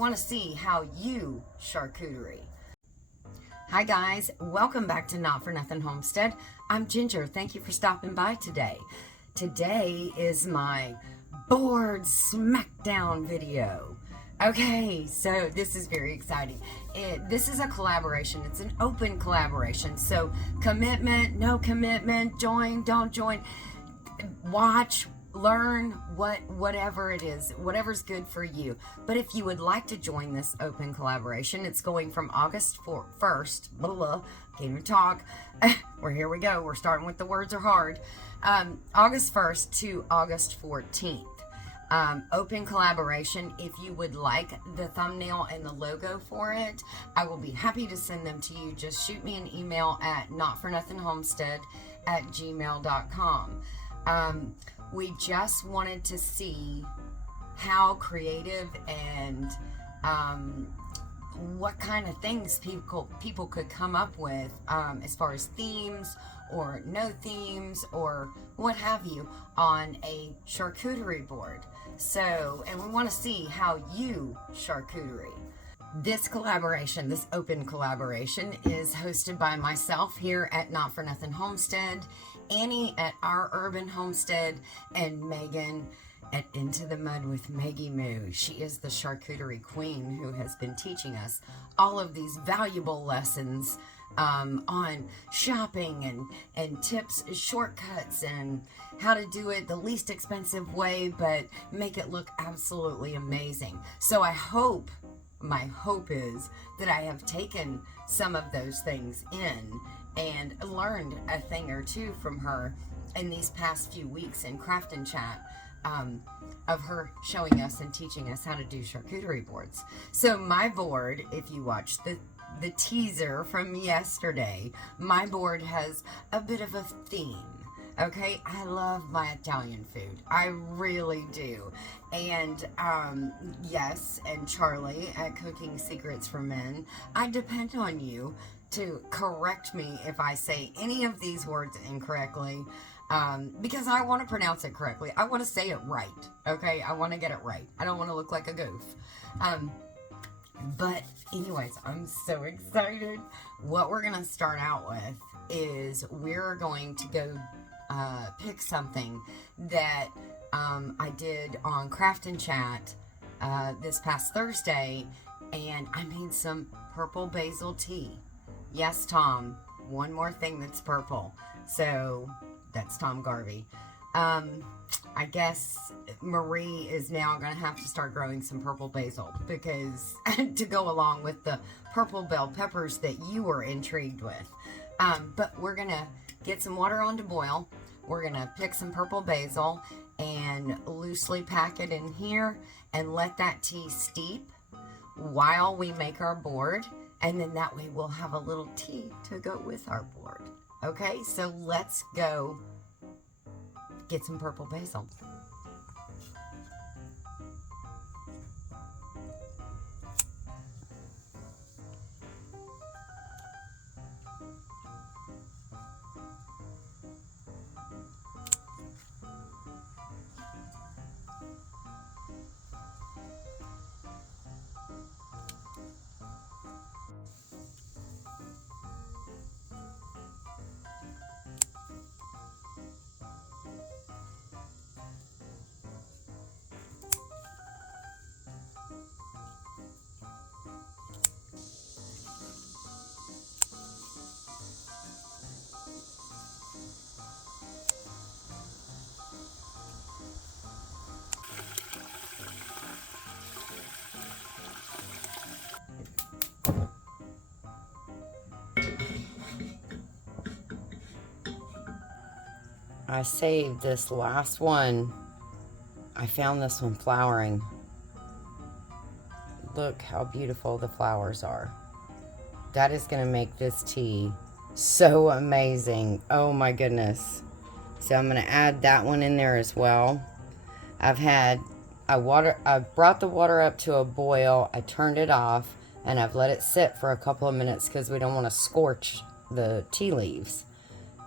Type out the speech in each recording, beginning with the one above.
want to see how you charcuterie. Hi guys, welcome back to Not For Nothing Homestead. I'm Ginger. Thank you for stopping by today. Today is my board smackdown video. Okay, so this is very exciting. This is a collaboration. It's an open collaboration. So commitment, no commitment, join, don't join, watch, learn, whatever it is, whatever's good for you. But if you would like to join this open collaboration, it's going from August 1st, can't even talk. Here we go. We're starting with the words are hard. August 1st to August 14th. Open collaboration. If you would like the thumbnail and the logo for it, I will be happy to send them to you. Just shoot me an email at notfornothingHomestead@gmail.com. We just wanted to see how creative and what kind of things people could come up with as far as themes or no themes or what have you on a charcuterie board. So, and we want to see how you charcuterie. This collaboration, this open collaboration, is hosted by myself here at Not For Nothing Homestead, Annie at Our Urban Homestead, and Megan at Into the Mud with Maggie Moo. She is the charcuterie queen who has been teaching us all of these valuable lessons on shopping and tips, shortcuts, and how to do it the least expensive way, but make it look absolutely amazing. So my hope is that I have taken some of those things in and learned a thing or two from her in these past few weeks in Craft and Chat, of her showing us and teaching us how to do charcuterie boards. So my board, if you watched the teaser from yesterday, my board has a bit of a theme. Okay, I love my Italian food. I really do. And yes, and Charlie at Cooking Secrets for Men, I depend on you to correct me if I say any of these words incorrectly, because I want to pronounce it correctly. I want to say it right. Okay, I want to get it right. I don't want to look like a goof. But anyways, I'm so excited. What we're going to start out with is we're going to go pick something that I did on Craft and Chat this past Thursday, and I made some purple basil tea. Yes, Tom, one more thing that's purple. So that's Tom Garvey. I guess Marie is now going to have to start growing some purple basil because to go along with the purple bell peppers that you were intrigued with. But we're going to get some water on to boil. We're going to pick some purple basil and loosely pack it in here and let that tea steep while we make our board. And then that way we'll have a little tea to go with our board. Okay, so let's go get some purple basil. I saved this last one. I found this one flowering. Look how beautiful the flowers are. That is going to make this tea so amazing. Oh my goodness. So I'm going to add that one in there as well. I brought the water up to a boil. I turned it off and I've let it sit for a couple of minutes because we don't want to scorch the tea leaves.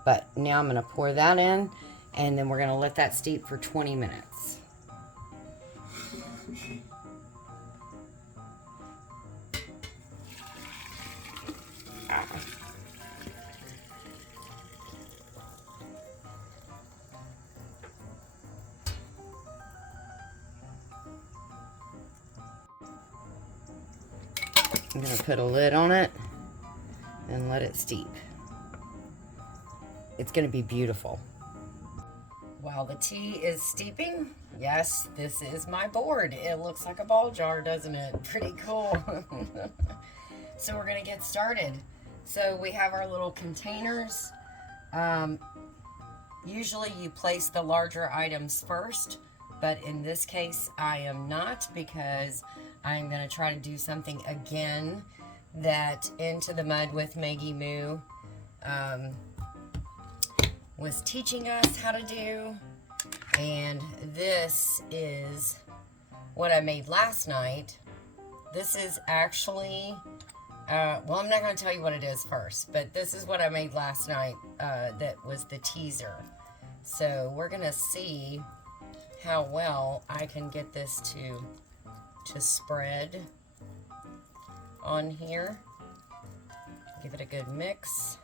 But now I'm going to pour that in, and then we're going to let that steep for 20 minutes. I'm going to put a lid on it and let it steep. It's going to be beautiful. While the tea is steeping, yes, this is my board. It looks like a ball jar, doesn't it? Pretty cool. So we're going to get started. So we have our little containers. Usually you place the larger items first, but in this case I am not, because I'm going to try to do something again that Into the Mud with Maggie Moo was teaching us how to do. And this is what I made last night. This is actually, well, I'm not going to tell you what it is first, but this is what I made last night that was the teaser. So we're going to see how well I can get this to spread on here. Give it a good mix.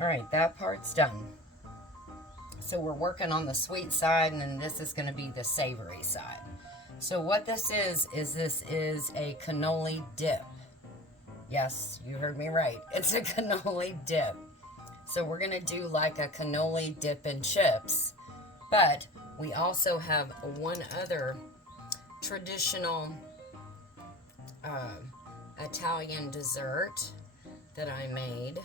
All right, that part's done. So we're working on the sweet side, and then this is going to be the savory side. So what this is this is a cannoli dip. Yes, you heard me right. It's a cannoli dip. So we're going to do like a cannoli dip and chips, but we also have one other traditional Italian dessert that I made.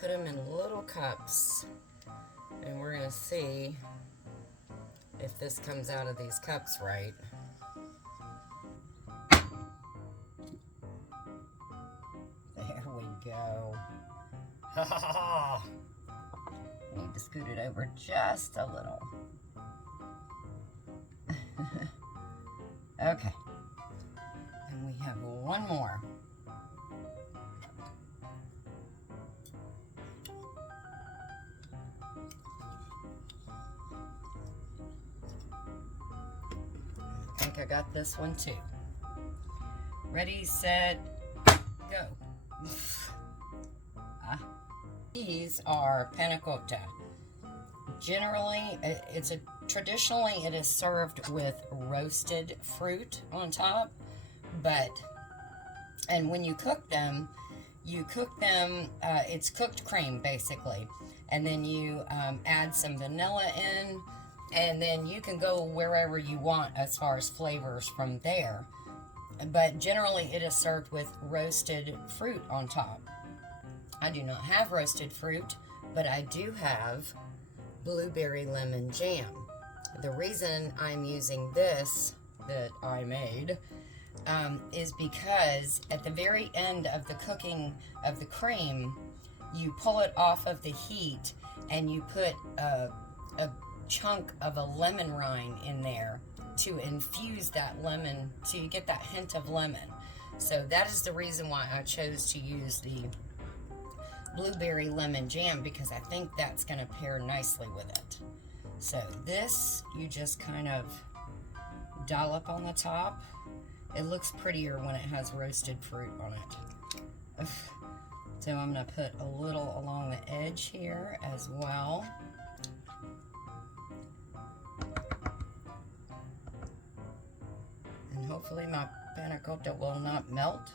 Put them in little cups, and we're going to see if this comes out of these cups right. There we go. Need to scoot it over just a little. Okay. And we have one more. I got this one too. Ready, set, go. These are panna cotta. Generally, traditionally it is served with roasted fruit on top, and when you cook them, it's cooked cream basically, and then you add some vanilla in. And then you can go wherever you want as far as flavors from there. But generally it is served with roasted fruit on top. I do not have roasted fruit, but I do have blueberry lemon jam. The reason I'm using this that I made is because at the very end of the cooking of the cream, you pull it off of the heat and you put a chunk of a lemon rind in there to infuse that lemon, so you get that hint of lemon. So that is the reason why I chose to use the blueberry lemon jam, because I think that's going to pair nicely with it. So this you just kind of dollop on the top. It looks prettier when it has roasted fruit on it. So I'm going to put a little along the edge here as well. Hopefully my panna cotta will not melt.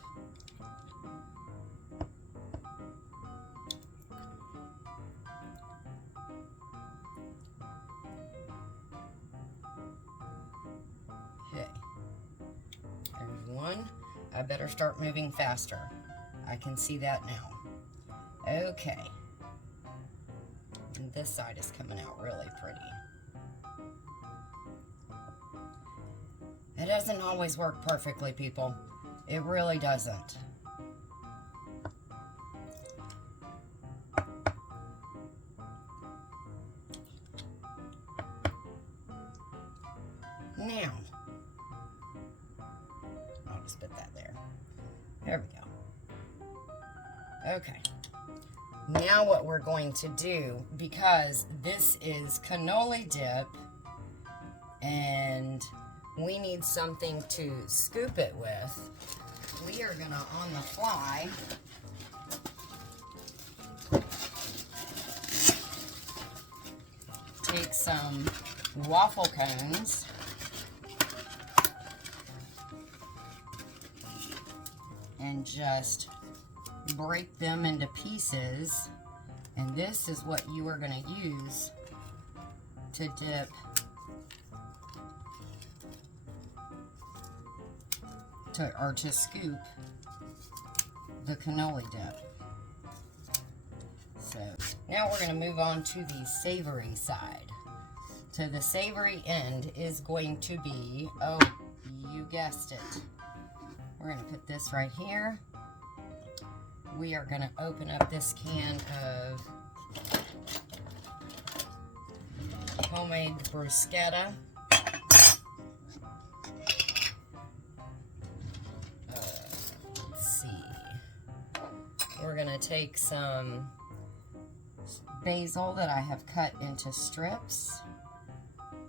Okay, there's one. I better start moving faster. I can see that now. Okay. And this side is coming out really pretty. It doesn't always work perfectly, people. It really doesn't. Okay. Now what we're going to do, because this is cannoli dip and we need something to scoop it with, we are gonna, on the fly, take some waffle cones and just break them into pieces, and this is what you are going to use to dip to scoop the cannoli dip. So now we're going to move on to the savory side. So the savory end is going to be, oh, you guessed it, we're going to put this right here. We are going to open up this can of homemade bruschetta. Let's see. We're going to take some basil that I have cut into strips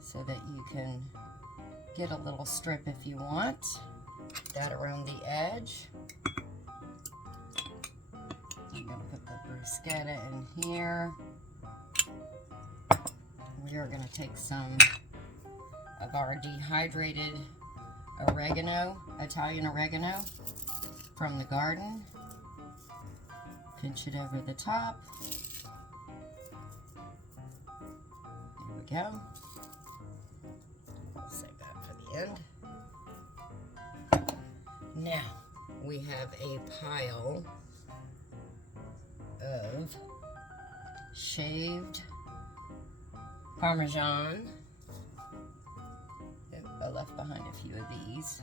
so that you can get a little strip if you want. That around the edge. I'm going to put the bruschetta in here. We are going to take some of our dehydrated oregano, Italian oregano from the garden. Pinch it over the top. There we go. I'll save that for the end. Now, we have a pile of shaved Parmesan. I left behind a few of these.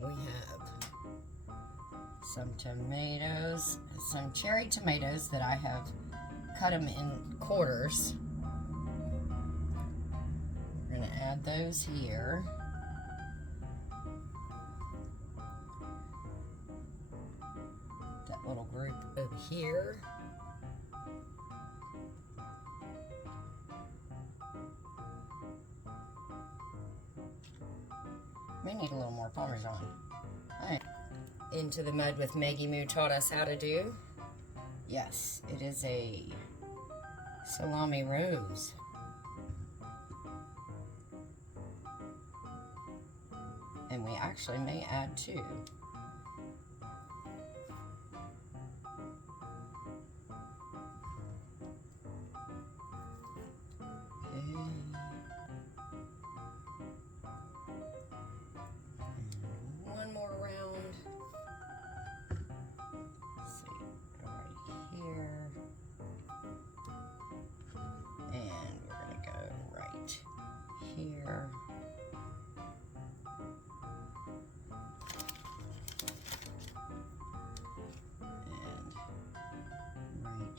We have some tomatoes, some cherry tomatoes that I have cut them in quarters. We're going to add those here. That little group over here. May need a little more Parmesan. All right. Into the Mud with Maggie Moo taught us how to do. Yes, it is a salami rose. And we actually may add two. One more round. Let's see, right here. And we're going to go right here. And right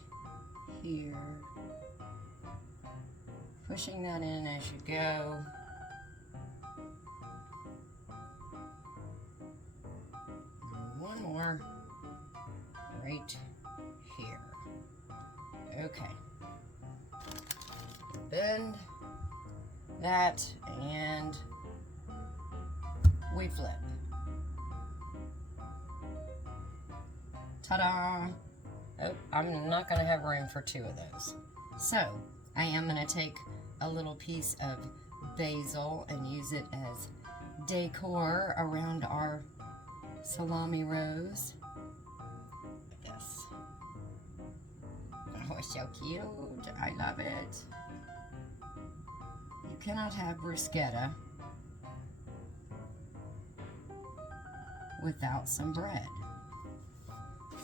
here. Pushing that in as you go. One more right here. Okay. Bend that and we flip. Ta-da! Oh, I'm not going to have room for two of those. So, I am going to take a little piece of basil and use it as decor around our salami rose. Yes. Oh, it's so cute. I love it. You cannot have bruschetta without some bread.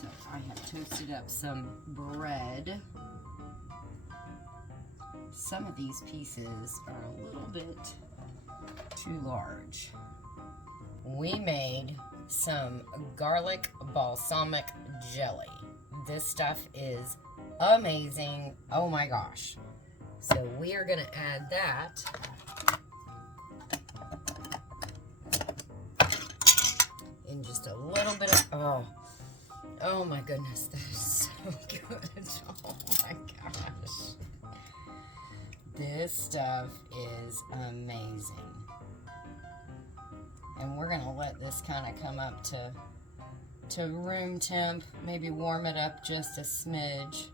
So I have toasted up some bread. Some of these pieces are a little bit too large. We made some garlic balsamic jelly. This stuff is amazing. Oh my gosh. So we are going to add that in just a little bit of, oh my goodness, that is so good. Oh my gosh. This stuff is amazing. And we're going to let this kind of come up to room temp, maybe warm it up just a smidge.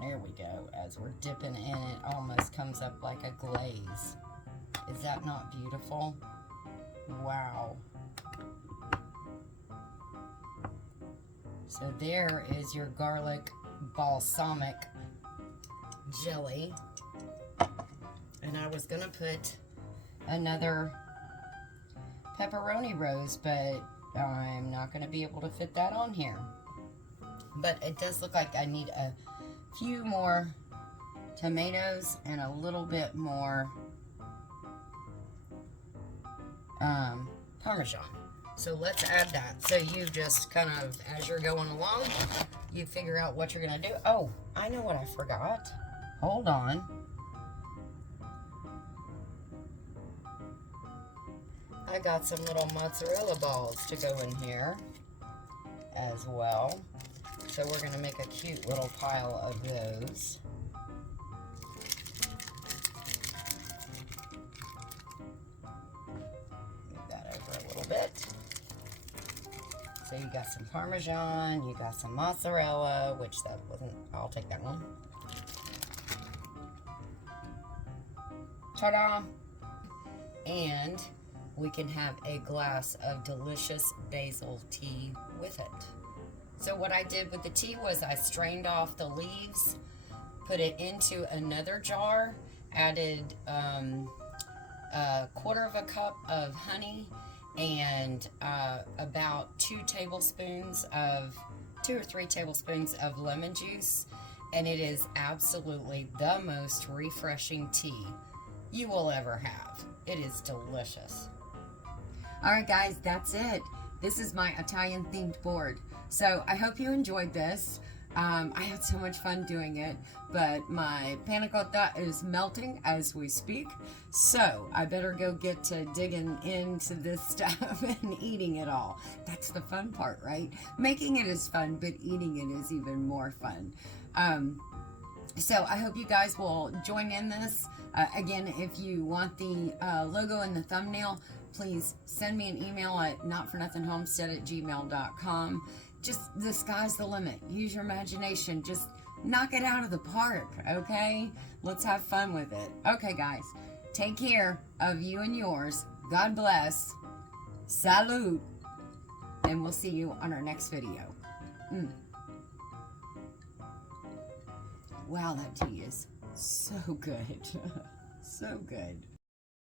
There we go. As we're dipping in, it almost comes up like a glaze. Is that not beautiful? Wow. So there is your garlic balsamic jelly. And I was going to put another pepperoni rose, but I'm not going to be able to fit that on here. But it does look like I need a few more tomatoes and a little bit more Parmesan. So let's add that. So you just kind of, as you're going along, you figure out what you're going to do. Oh, I know what I forgot. Hold on. I got some little mozzarella balls to go in here as well. So we're going to make a cute little pile of those. Move that over a little bit. So you got some Parmesan, you got some mozzarella, which that wasn't, I'll take that one. Ta-da! And we can have a glass of delicious basil tea with it. So what I did with the tea was I strained off the leaves, put it into another jar, added a quarter of a cup of honey, and about 2 or 3 tablespoons of lemon juice, and it is absolutely the most refreshing tea you will ever have. It is delicious. All right, guys, that's it. This is my Italian themed board. So I hope you enjoyed this. I had so much fun doing it, but my panna cotta is melting as we speak. So I better go get to digging into this stuff and eating it all. That's the fun part, right? Making it is fun, but eating it is even more fun. So I hope you guys will join in this. Again, if you want the logo and the thumbnail, please send me an email at notfornothingHomestead@gmail.com. Just, the sky's the limit. Use your imagination. Just knock it out of the park, okay? Let's have fun with it. Okay, guys, take care of you and yours. God bless. Salud. And we'll see you on our next video. Wow, that tea is so good. So good.